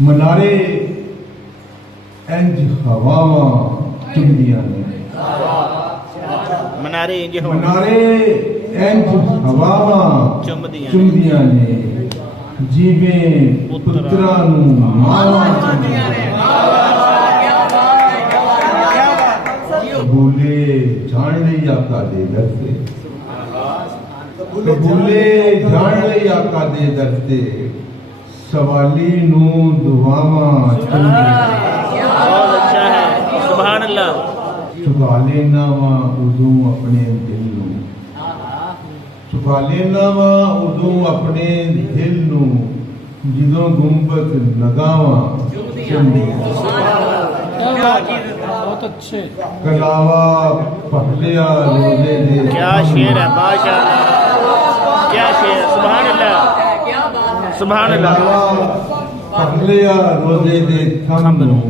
मनारे इंज हवावां चुमदियां ने, मनारे इंज हवावां चुमदियां ने, जिवें पुत्रां नूं मावां चुमदियां ने। कबूले जान लई आका दे दर ते, कबूले जान लई आका दे दर ते, सवाली नूं दुआवां चुमदियां ने। बहुत अच्छा है, सुभान अल्लाह। चुका लेना वा उदू अपने दिल नूं, चुका लेना वा उदू अपने दिल नूं, जिदों गुंबद लगावां चुमदियां। बहुत अच्छे। कलावा पहलिया रोजे दे, क्या शेर है, माशाअल्लाह, क्या शेर, सुभान अल्लाह, सुभान अल्लाह। पहलिया रोजे दे थम नूं,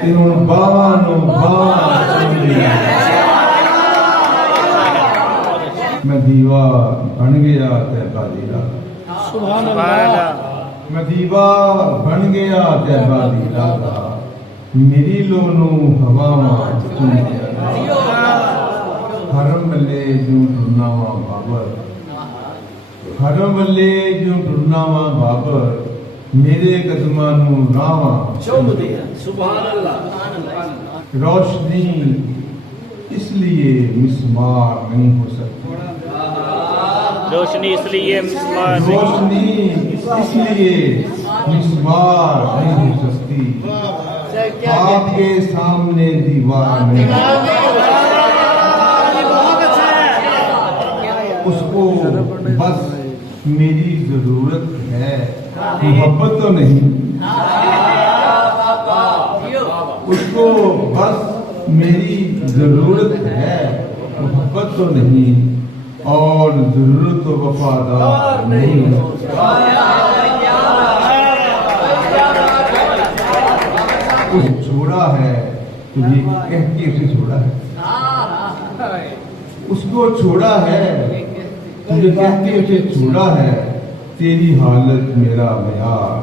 तिन्हों बावां नूं बावां चुमदियां। मैं दीवा बन गया तैबा दी रात, सुभान अल्लाह। मैं दीवा बन गया तैबा दी रात, मेरी लोनू हवावां चुमदियां। हरम वल्ले जूं टुरना वा बाबर, हरम वल्ले जूं टुरना वा बाबर, मेरे कदमां नूं रावां चुमदियां। सुभान अल्लाह। रोशनी इसलिए मिसमार नहीं हो सकती, रोशनी इसलिए मिसमार नहीं, रोशनी इसलिए मिसमार नहीं हो सकती, आपके सामने दीवार में उसको बस मेरी जरूरत है, मोहब्बत तो नहीं। उसको बस मेरी जरूरत है, मोहब्बत तो नहीं, और जरूरत तो वफादार नहीं है। उसे छोड़ा है तो ये कह के उसे छोड़ा है, उसको छोड़ा है तुझे कह के उसे छोड़ा है, तेरी हालत मेरा मयार।